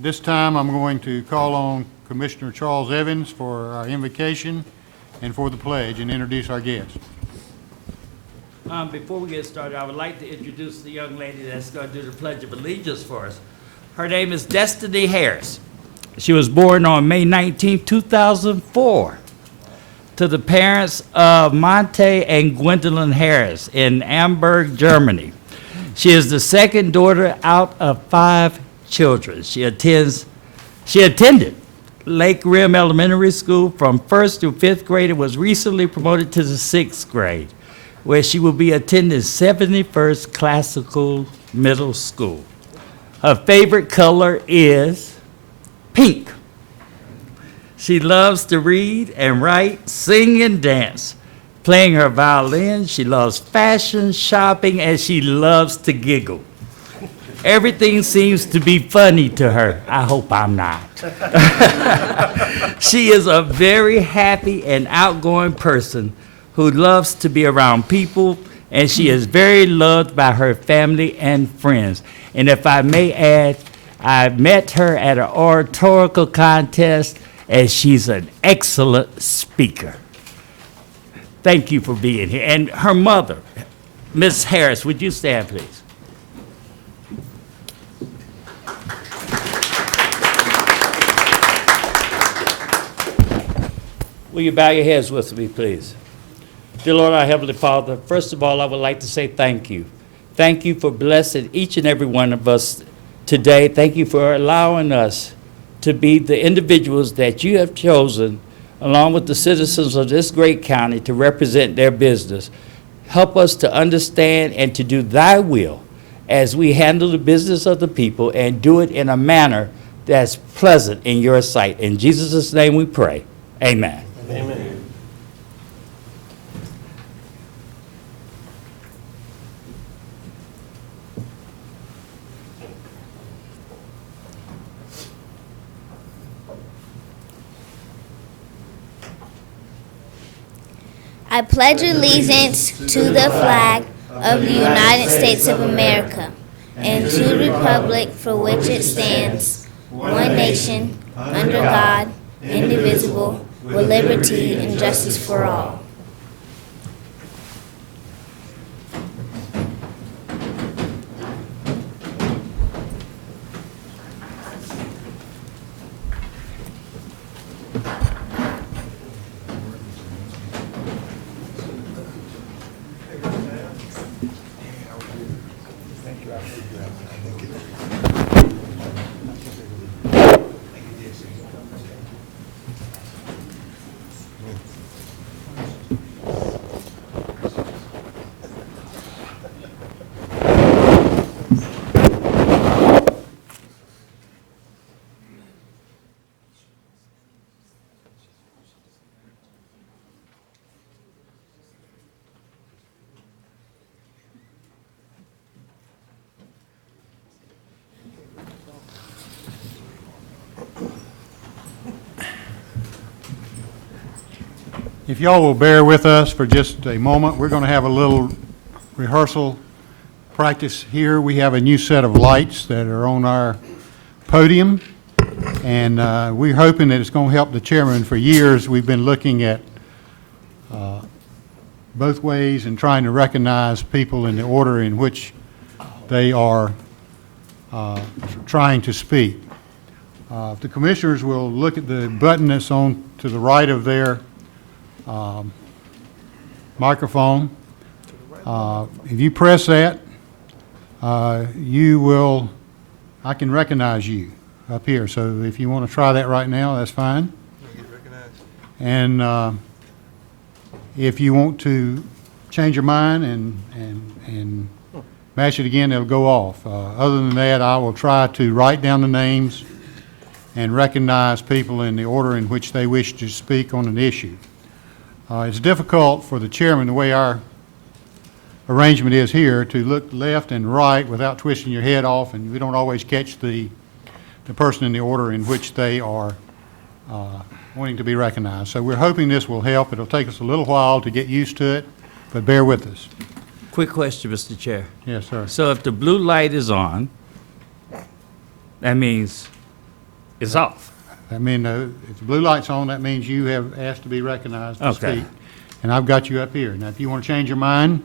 This time, I'm going to call on Commissioner Charles Evans for our invocation and for the pledge and introduce our guest. Before we get started, I would like to introduce the young lady that's going to do the Pledge of Allegiance for us. Her name is Destiny Harris. She was born on May 19, 2004, to the parents of Monte and Gwendolyn Harris in Hamburg, Germany. She is the second daughter out of 5 children. She attended Lake Rim Elementary School from 1st through 5th grade and was recently promoted to the 6th grade, where she will be attending 71st Classical Middle School. Her favorite color is pink. She loves to read and write, sing and dance. Playing her violin, she loves fashion, shopping, and she loves to giggle. Everything seems to be funny to her. I hope I'm not. She is a very happy and outgoing person who loves to be around people, and she is very loved by her family and friends. And if I may add, I met her at an oratorical contest, and she's an excellent speaker. Thank you for being here. And her mother, Miss Harris, would you stand, please? Will you bow your heads with me, please? Dear Lord, our Heavenly Father, first of all, I would like to say thank you. Thank you for blessing each and every one of us today. Thank you for allowing us to be the individuals that you have chosen, along with the citizens of this great county, to represent their business. Help us to understand and to do thy will as we handle the business of the people and do it in a manner that's pleasant in your sight. In Jesus' name we pray. Amen. Amen. I pledge allegiance to the flag of the United States of America and to the republic for which it stands, one nation, under God, indivisible, with liberty and justice for all. If y'all will bear with us for just a moment, we're going to have a little rehearsal practice here. We have a new set of lights that are on our podium, and we're hoping that it's going to help the chairman. For years, we've been looking at both ways and trying to recognize people in the order in which they are trying to speak. The commissioners will look at the button that's on to the right of their microphone. If you press that, I can recognize you up here. So if you want to try that right now, that's fine. And if you want to change your mind and match it again, it'll go off. Other than that, I will try to write down the names and recognize people in the order in which they wish to speak on an issue. It's difficult for the chairman, the way our arrangement is here, to look left and right without twisting your head off, and we don't always catch the person in the order in which they are wanting to be recognized. So we're hoping this will help. It'll take us a little while to get used to it, but bear with us. Quick question, Mr. Chair. Yes, sir. So if the blue light is on, that means It's off. I mean, if the blue light's on, that means you have asked to be recognized to Okay. speak. And I've got you up here. Now, if you want to change your mind,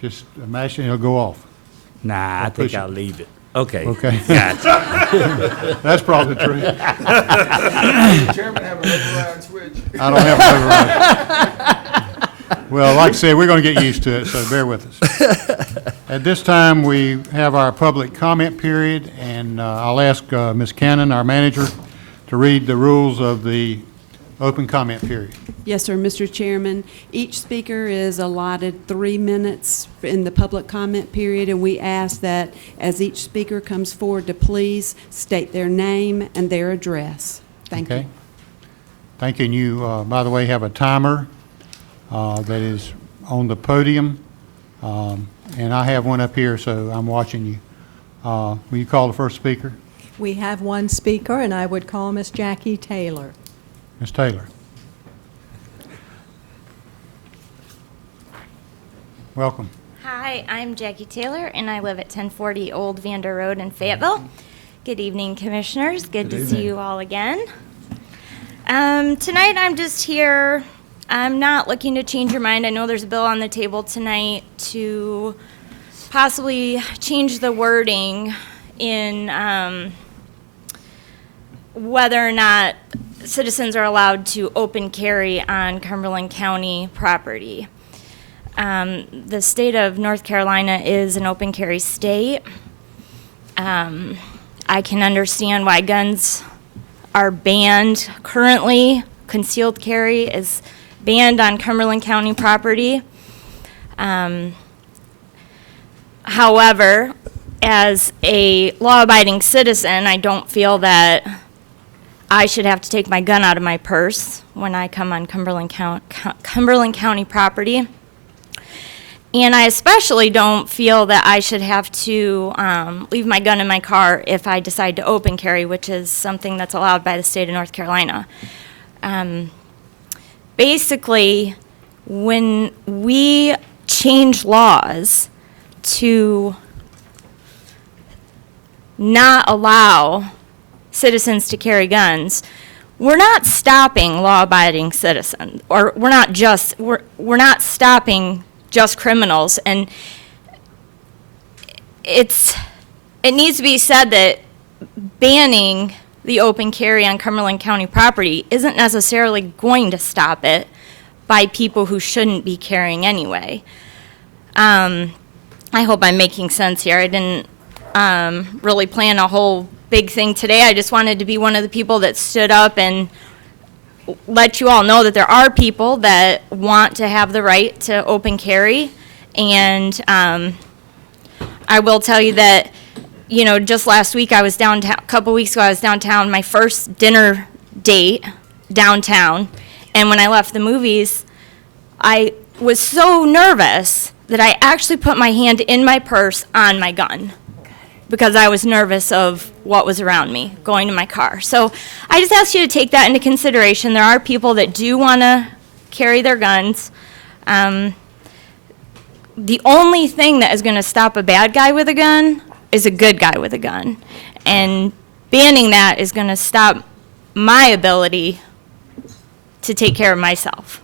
just mash it and it'll go off. Nah, I think push it. I'll leave it. Okay. Okay. Gotcha. That's probably true. Chairman have an override switch. I don't have an override. Well, like I said, we're going to get used to it, so bear with us. At this time, we have our public comment period, and I'll ask Ms. Cannon, our manager, to read the rules of the open comment period. Yes, sir, Mr. Chairman. Each speaker is allotted 3 minutes in the public comment period, and we ask that as each speaker comes forward to please state their name and their address. Thank you. Okay? Thank you. And you, by the way, have a timer that is on the podium, and I have one up here, so I'm watching you. Will you call the first speaker? We have one speaker, and I would call Miss Jackie Taylor. Ms. Taylor. Welcome. Hi, I'm Jackie Taylor, and I live at 1040 Old Vander Road in Fayetteville. Good evening, Commissioners. Good to see you all again. Tonight, I'm just here. I'm not looking to change your mind. I know there's a bill on the table tonight to possibly change the wording in whether or not citizens are allowed to open carry on Cumberland County property. The state of North Carolina is an open carry state. I can understand why guns are banned currently. Concealed carry is banned on Cumberland County property. However, as a law-abiding citizen, I don't feel that I should have to take my gun out of my purse when I come on Cumberland County property. And I especially don't feel that I should have to leave my gun in my car if I decide to open carry, which is something that's allowed by the state of North Carolina. Basically, when we change laws to not allow citizens to carry guns, we're not stopping law-abiding citizens, or we're not stopping just criminals. And it needs to be said that banning the open carry on Cumberland County property isn't necessarily going to stop it by people who shouldn't be carrying anyway. I hope I'm making sense here. I didn't really plan a whole big thing today. I just wanted to be one of the people that stood up and let you all know that there are people that want to have the right to open carry. And I will tell you that, you know, just last week I was downtown, a couple weeks ago I was downtown, my first dinner date downtown. And when I left the movies, I was so nervous that I actually put my hand in my purse on my gun, because I was nervous of what was around me going to my car. So I just ask you to take that into consideration. There are people that do want to carry their guns. The only thing that is going to stop a bad guy with a gun is a good guy with a gun. And banning that is going to stop my ability to take care of myself.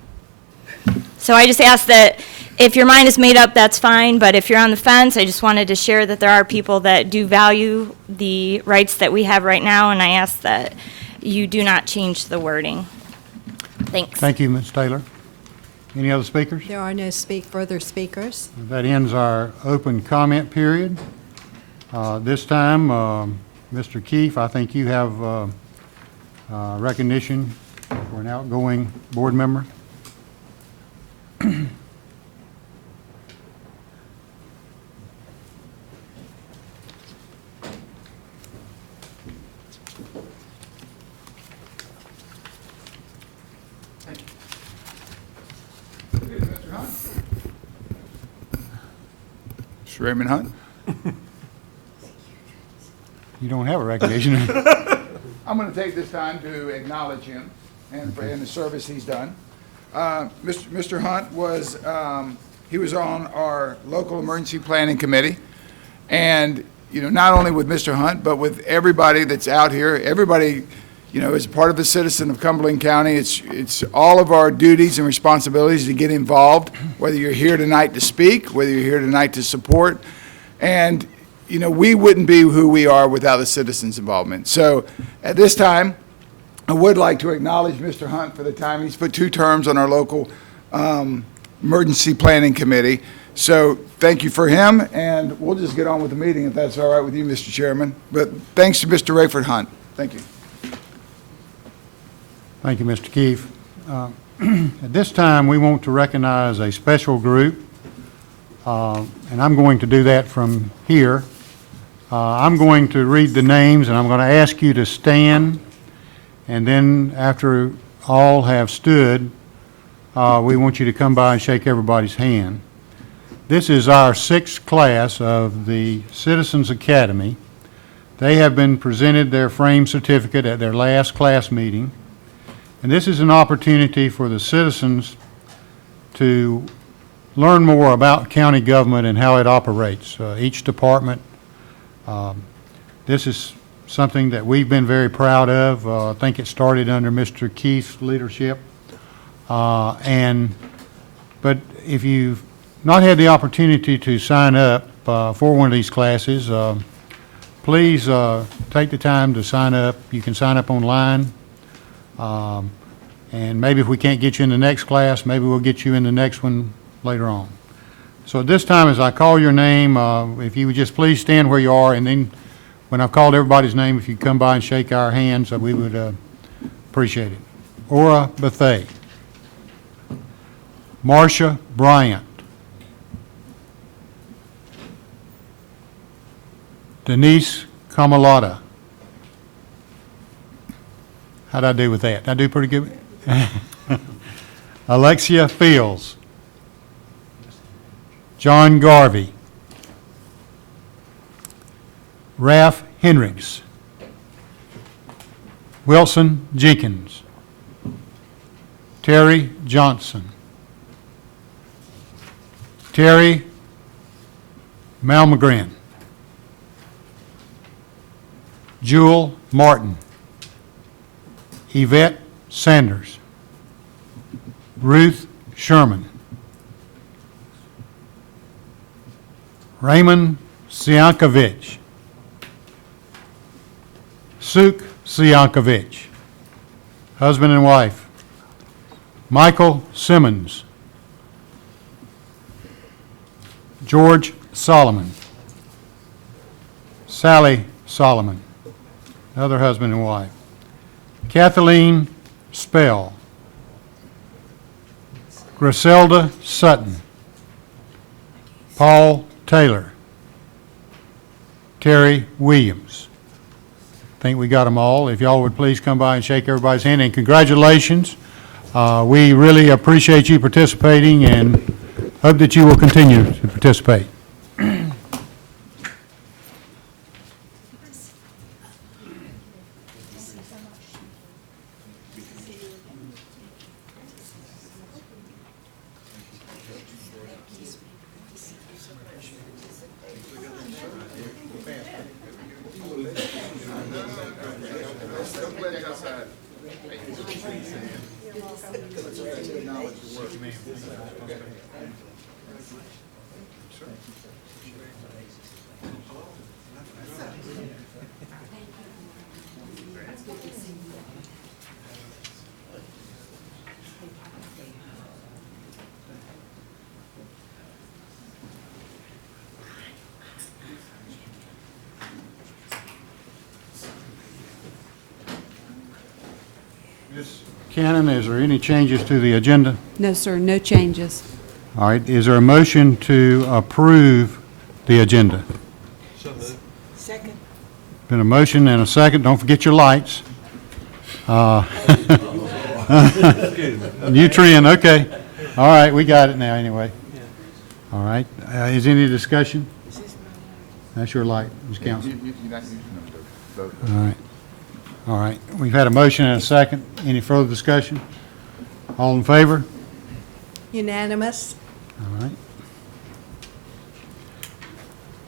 So I just ask that if your mind is made up, that's fine, but if you're on the fence, I just wanted to share that there are people that do value the rights that we have right now, and I ask that you do not change the wording. Thanks. Thank you, Ms. Taylor. Any other speakers? There are no further speakers. That ends our open comment period. This time, Mr. Keefe, I think you have recognition for an outgoing board member. Mr. Raymond Hunt. You don't have a recognition. I'm going to take this time to acknowledge him and for the service he's done. Mr. Hunt was, he was on our local emergency planning committee, and not only with Mr. Hunt, but with everybody that's out here. Everybody, is part of a citizen of Cumberland County. It's all of our duties and responsibilities to get involved, whether you're here tonight to speak, whether you're here tonight to support. And, we wouldn't be who we are without the citizens' involvement. So at this time, I would like to acknowledge Mr. Hunt for the time. He's put 2 terms on our local emergency planning committee. So thank you for him, and we'll just get on with the meeting if that's all right with you, Mr. Chairman. But thanks to Mr. Rayford Hunt. Thank you. Thank you, Mr. Keefe. At this time, we want to recognize a special group, and I'm going to do that from here. I'm going to read the names, and I'm going to ask you to stand, and then after all have stood, we want you to come by and shake everybody's hand. This is our 6th class of the Citizens Academy. They have been presented their frame certificate at their last class meeting. And this is an opportunity for the citizens to learn more about county government and how it operates, each department. This is something that we've been very proud of. I think it started under Mr. Keith's leadership. But if you've not had the opportunity to sign up for one of these classes, please take the time to sign up. You can sign up online. And maybe if we can't get you in the next class, maybe we'll get you in the next one later on. So at this time, as I call your name, if you would just please stand where you are, and then when I've called everybody's name, if you come by and shake our hands, we would appreciate it. Ora Bethay. Marcia Bryant. Denise Kamalata. How'd I do with that? Did I do pretty good? Alexia Fields. John Garvey. Ralph Hendricks. Wilson Jenkins. Terry Johnson. Terry Malmgren. Jewel Martin. Yvette Sanders. Ruth Sherman. Raymond Siankovich. Suk Siankovich, husband and wife. Michael Simmons. George Solomon. Sally Solomon, another husband and wife. Kathleen Spell. Griselda Sutton. Paul Taylor. Terry Williams. I think we got them all. If y'all would please come by and shake everybody's hand, and congratulations. We really appreciate you participating and hope that you will continue to participate. Ms. Cannon, is there any changes to the agenda? No, sir, no changes. All right, is there a motion to approve the agenda? Second. Been a motion and a second. Don't forget your lights. Nutrient, okay. All right, we got it now anyway. All right, is any discussion? That's your light, Ms. Council. You're not using them to vote. All right. All right, we've had a motion and a second. Any further discussion? All in favor? Unanimous. All right.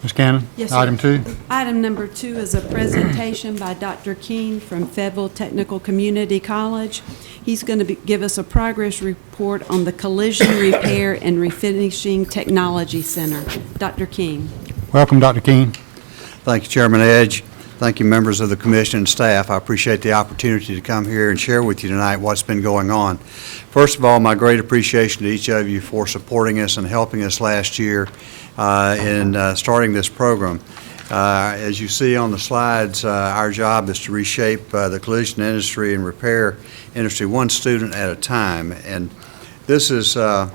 Ms. Cannon? Yes, sir. Item 2? Item number 2 is a presentation by Dr. King from Fayetteville Technical Community College. He's going to give us a progress report on the Collision Repair and Refinishing Technology Center. Dr. King. Welcome, Dr. King. Thank you, Chairman Edge. Thank you, members of the commission and staff. I appreciate the opportunity to come here and share with you tonight what's been going on. First of all, my great appreciation to each of you for supporting us and helping us last year in starting this program. As you see on the slides, our job is to reshape the collision industry and repair industry one student at a time. And this is, I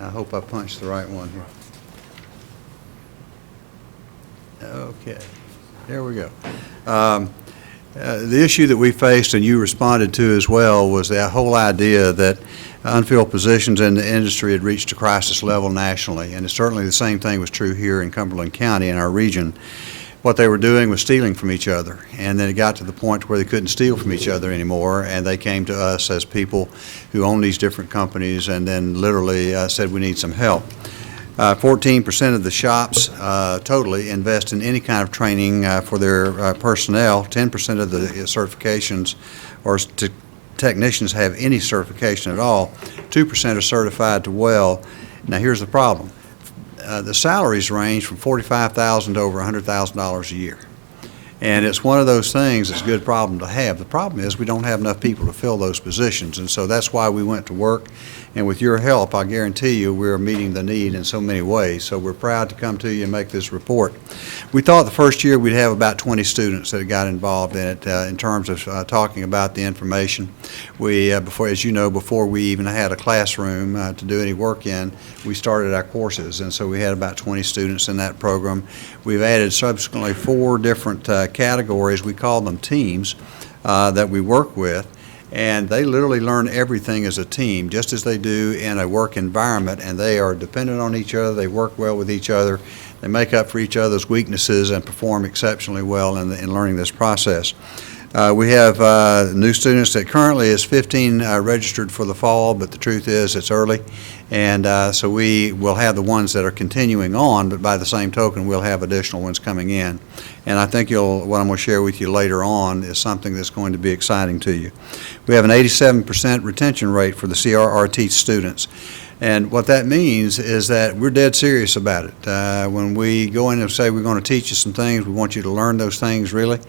hope I punched the right one here. Okay, there we go. The issue that we faced and you responded to as well was that whole idea that unfilled positions in the industry had reached a crisis level nationally, and certainly the same thing was true here in Cumberland County in our region. What they were doing was stealing from each other, and then it got to the point where they couldn't steal from each other anymore, and they came to us as people who own these different companies and then literally said we need some help. 14% of the shops totally invest in any kind of training for their personnel. 10% of the certifications or technicians have any certification at all. 2% are certified to weld. Now here's the problem. The salaries range from $45,000 to over $100,000 a year. And it's one of those things that's a good problem to have. The problem is we don't have enough people to fill those positions, and so that's why we went to work. And with your help, I guarantee you we're meeting the need in so many ways. So we're proud to come to you and make this report. We thought the first year we'd have about 20 students that got involved in it in terms of talking about the information. We, as you know, before we even had a classroom to do any work in, we started our courses, and so we had about 20 students in that program. We've added subsequently 4 different categories. We call them teams that we work with. And they literally learn everything as a team, just as they do in a work environment, and they are dependent on each other. They work well with each other. They make up for each other's weaknesses and perform exceptionally well in learning this process. We have new students that currently is 15 registered for the fall, but the truth is it's early. And so we will have the ones that are continuing on, but by the same token, we'll have additional ones coming in. And I think what I'm going to share with you later on is something that's going to be exciting to you. We have an 87% retention rate for the CRRT students. And what that means is that we're dead serious about it. When we go in and say we're going to teach you some things, we want you to learn those things really.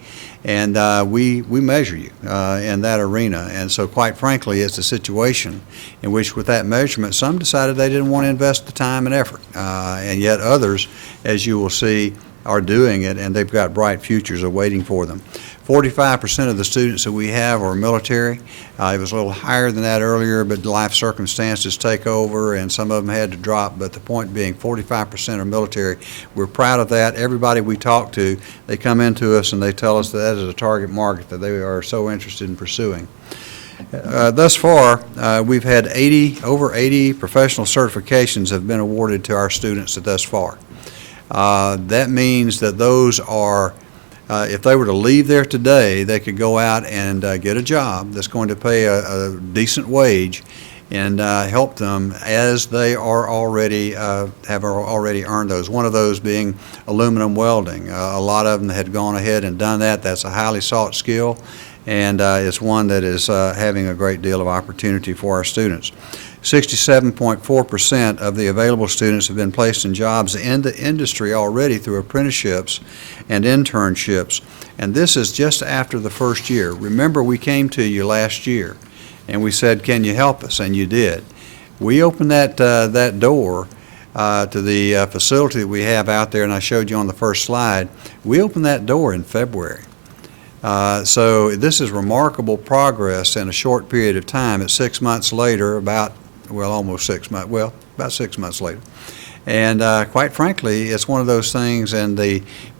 And we measure you in that arena. And so quite frankly, it's a situation in which with that measurement, some decided they didn't want to invest the time and effort. And yet others, as you will see, are doing it, and they've got bright futures awaiting for them. 45% of the students that we have are military. It was a little higher than that earlier, but life circumstances take over, and some of them had to drop. But the point being, 45% are military. We're proud of that. Everybody we talk to, they come into us and they tell us that is a target market that they are so interested in pursuing. Thus far, we've had over 80 professional certifications have been awarded to our students thus far. That means that those are, if they were to leave there today, they could go out and get a job that's going to pay a decent wage and help them as they are already have already earned those. One of those being aluminum welding. A lot of them had gone ahead and done that. That's a highly sought skill, and it's one that is having a great deal of opportunity for our students. 67.4% of the available students have been placed in jobs in the industry already through apprenticeships and internships, and this is just after the first year. Remember, we came to you last year and we said, can you help us? And you did. We opened that door to the facility that we have out there, and I showed you on the first slide. We opened that door in February. So this is remarkable progress in a short period of time. It's 6 months later, about 6 months later. And quite frankly, it's one of those things, and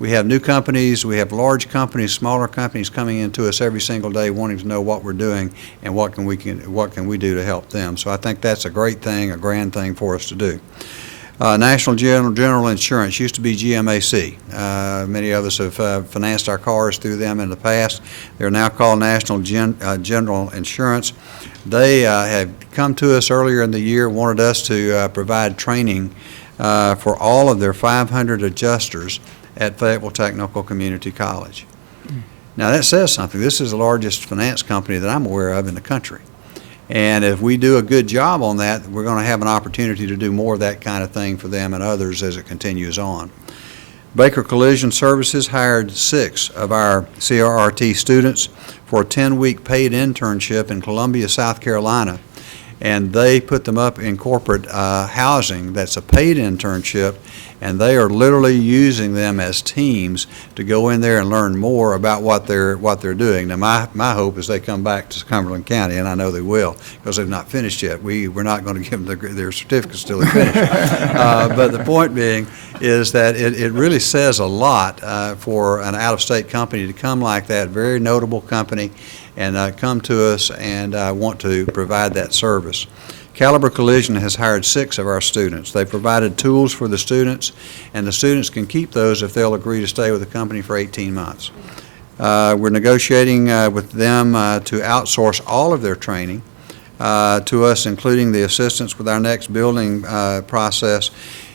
we have new companies, we have large companies, smaller companies coming into us every single day wanting to know what we're doing and what can we do to help them. So I think that's a great thing, a grand thing for us to do. National General Insurance used to be GMAC. Many of us have financed our cars through them in the past. They're now called National General Insurance. They have come to us earlier in the year, wanted us to provide training for all of their 500 adjusters at Fayetteville Technical Community College. Now, that says something. This is the largest finance company that I'm aware of in the country. And if we do a good job on that, we're going to have an opportunity to do more of that kind of thing for them and others as it continues on. Baker Collision Services hired 6 of our CRRT students for a 10-week paid internship in Columbia, South Carolina, and they put them up in corporate housing. That's a paid internship, and they are literally using them as teams to go in there and learn more about what they're doing. Now, my hope is they come back to Cumberland County, and I know they will, because they've not finished yet. We're not going to give them their certificates till they finish. But the point being is that it really says a lot for an out-of-state company to come like that, very notable company, and come to us and want to provide that service. Caliber Collision has hired 6 of our students. They provided tools for the students, and the students can keep those if they'll agree to stay with the company for 18 months. We're negotiating with them to outsource all of their training to us, including the assistance with our next building process.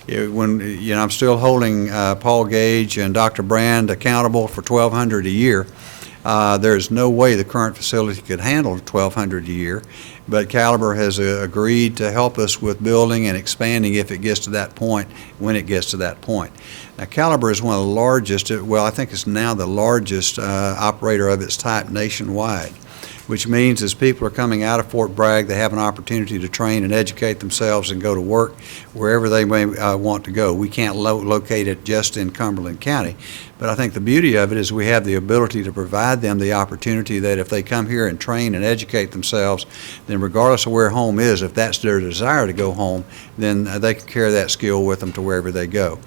I'm still holding Paul Gage and Dr. Brand accountable for $1,200 a year. There's no way the current facility could handle $1,200 a year, but Caliber has agreed to help us with building and expanding if it gets to that point, when it gets to that point. Now, Caliber is one of the largest, I think it's now the largest operator of its type nationwide, which means as people are coming out of Fort Bragg, they have an opportunity to train and educate themselves and go to work wherever they may want to go. We can't locate it just in Cumberland County, but I think the beauty of it is we have the ability to provide them the opportunity that if they come here and train and educate themselves, then regardless of where home is, if that's their desire to go home, then they can carry that skill with them to wherever they go.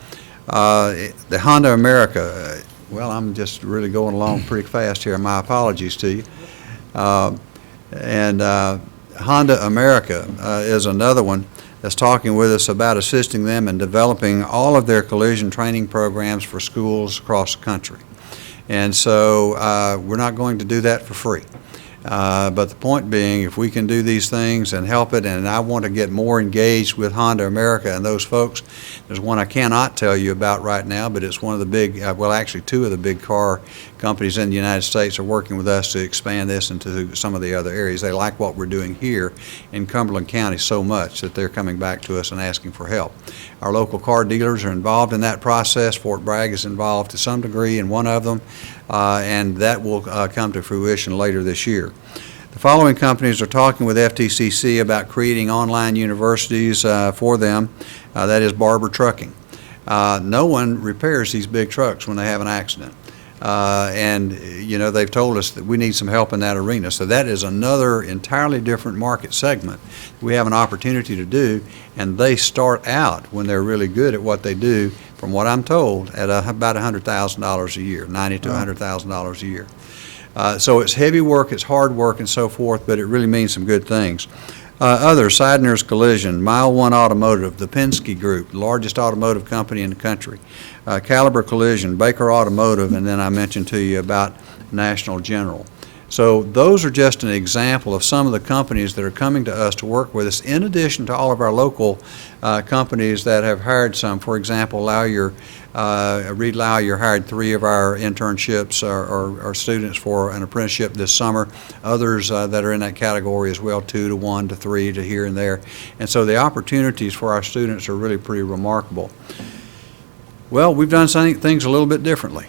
The Honda America, well, I'm just really going along pretty fast here. My apologies to you. Honda America is another one that's talking with us about assisting them in developing all of their collision training programs for schools across the country. And so we're not going to do that for free. But the point being, if we can do these things and help it, and I want to get more engaged with Honda America and those folks. There's one I cannot tell you about right now, but it's one of the big, actually 2 of the big car companies in the United States are working with us to expand this into some of the other areas. They like what we're doing here in Cumberland County so much that they're coming back to us and asking for help. Our local car dealers are involved in that process. Fort Bragg is involved to some degree in one of them, and that will come to fruition later this year. The following companies are talking with FTCC about creating online universities for them. That is Barber Trucking. No one repairs these big trucks when they have an accident. They've told us that we need some help in that arena. So that is another entirely different market segment we have an opportunity to do, and they start out when they're really good at what they do, from what I'm told, at about $100,000 a year, $90,000 to $100,000 a year. So it's heavy work, it's hard work and so forth, but it really means some good things. Others, Seidner's Collision, Mile One Automotive, the Penske Group, the largest automotive company in the country, Caliber Collision, Baker Automotive, and then I mentioned to you about National General. So those are just an example of some of the companies that are coming to us to work with us, in addition to all of our local companies that have hired some. For example, Reed Lowyer hired 3 of our internships or students for an apprenticeship this summer. Others that are in that category as well, 2 to 1 to 3 to here and there. And so the opportunities for our students are really pretty remarkable. Well, we've done things a little bit differently.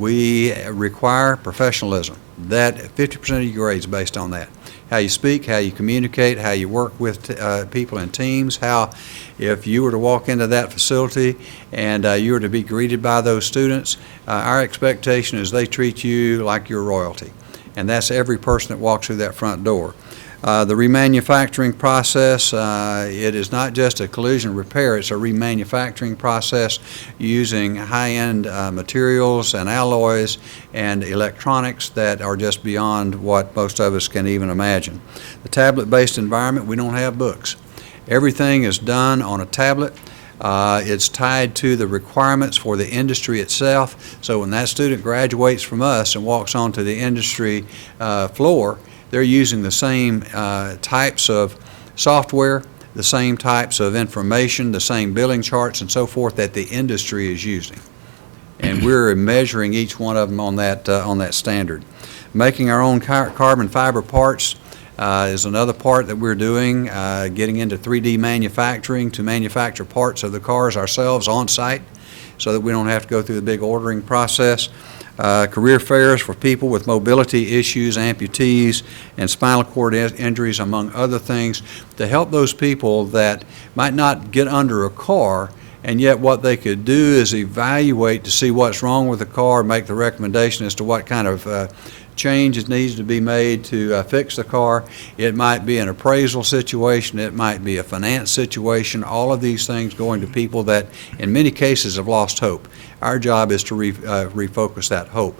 We require professionalism. That 50% of your grade is based on that. How you speak, how you communicate, how you work with people in teams, how if you were to walk into that facility and you were to be greeted by those students, our expectation is they treat you like you're royalty. And that's every person that walks through that front door. The remanufacturing process, it is not just a collision repair, it's a remanufacturing process using high-end materials and alloys and electronics that are just beyond what most of us can even imagine. The tablet-based environment, we don't have books. Everything is done on a tablet. It's tied to the requirements for the industry itself, so when that student graduates from us and walks onto the industry floor, they're using the same types of software the same types of information, the same billing charts and so forth that the industry is using. And we're measuring each one of them on that standard. Making our own carbon fiber parts is another part that we're doing, getting into 3D manufacturing to manufacture parts of the cars ourselves on site so that we don't have to go through the big ordering process. Career fairs for people with mobility issues, amputees, and spinal cord injuries, among other things, to help those people that might not get under a car, and yet what they could do is evaluate to see what's wrong with the car, make the recommendation as to what kind of changes needs to be made to fix the car. It might be an appraisal situation, it might be a finance situation, all of these things going to people that in many cases have lost hope. Our job is to refocus that hope.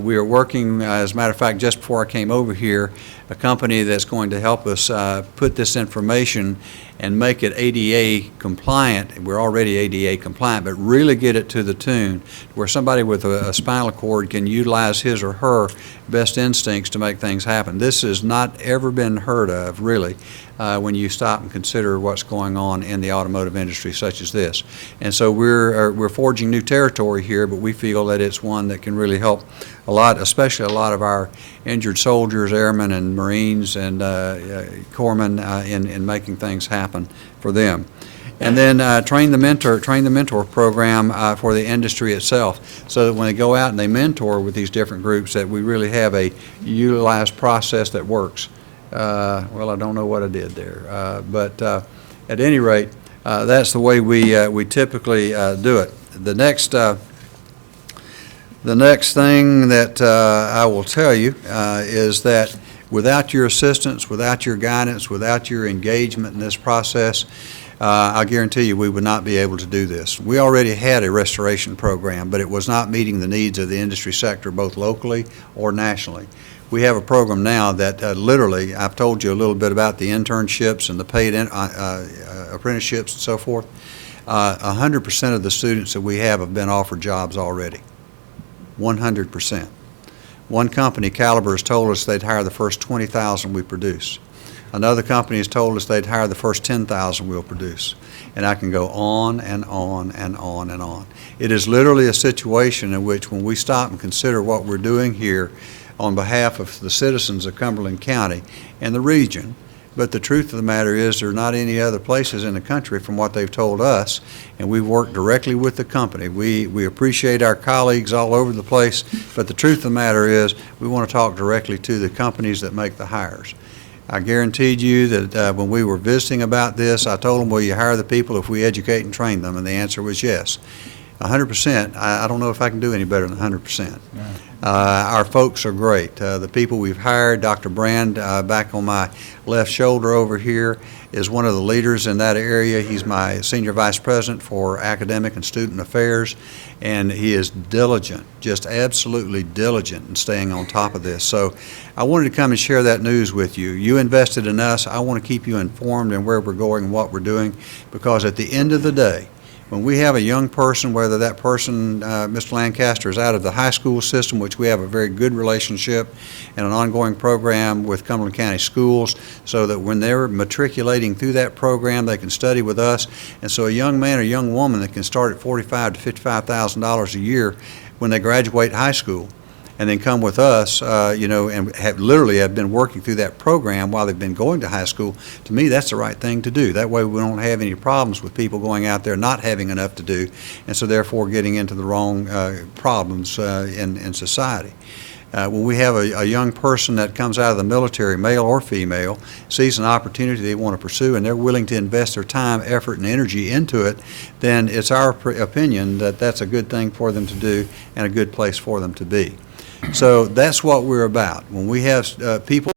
We are working, as a matter of fact, just before I came over here, a company that's going to help us put this information and make it ADA compliant. We're already ADA compliant, but really get it to the tune where somebody with a spinal cord can utilize his or her best instincts to make things happen. This has not ever been heard of, really, when you stop and consider what's going on in the automotive industry such as this. And so we're forging new territory here, but we feel that it's one that can really help a lot, especially a lot of our injured soldiers, airmen, and Marines, and corpsmen in making things happen for them. And then train the mentor program for the industry itself, so that when they go out and they mentor with these different groups, that we really have a utilized process that works. Well, I don't know what I did there, but at any rate, that's the way we typically do it. The next thing that I will tell you is that without your assistance, without your guidance, without your engagement in this process, I guarantee you we would not be able to do this. We already had a restoration program, but it was not meeting the needs of the industry sector, both locally or nationally. We have a program now that literally, I've told you a little bit about the internships and the paid apprenticeships and so forth. 100% of the students that we have been offered jobs already. 100%. One company, Caliber, has told us they'd hire the first 20,000 we produce. Another company has told us they'd hire the first 10,000 we'll produce. And I can go on and on and on and on. It is literally a situation in which, when we stop and consider what we're doing here on behalf of the citizens of Cumberland County and the region, but the truth of the matter is there are not any other places in the country from what they've told us, and we've worked directly with the company. We appreciate our colleagues all over the place, but the truth of the matter is we want to talk directly to the companies that make the hires. I guaranteed you that when we were visiting about this, I told them, will you hire the people if we educate and train them? And the answer was yes. 100%, I don't know if I can do any better than 100%. Our folks are great. The people we've hired, Dr. Brand, back on my left shoulder over here, is one of the leaders in that area. He's my Senior Vice President for Academic and Student Affairs, and he is diligent, just absolutely diligent in staying on top of this. So I wanted to come and share that news with you. You invested in us. I want to keep you informed in where we're going and what we're doing, because at the end of the day, when we have a young person, whether that person, Mr. Lancaster, is out of the high school system, which we have a very good relationship and an ongoing program with Cumberland County Schools, so that when they're matriculating through that program, they can study with us. And so a young man or young woman that can start at $45,000 to $55,000 a year when they graduate high school, and then come with us, and have been working through that program while they've been going to high school. To me, that's the right thing to do. That way we don't have any problems with people going out there not having enough to do, and so therefore getting into the wrong problems in society. When we have a young person that comes out of the military, male or female, sees an opportunity they want to pursue, and they're willing to invest their time, effort, and energy into it, then it's our opinion that that's a good thing for them to do and a good place for them to be. So that's what we're about. When we have people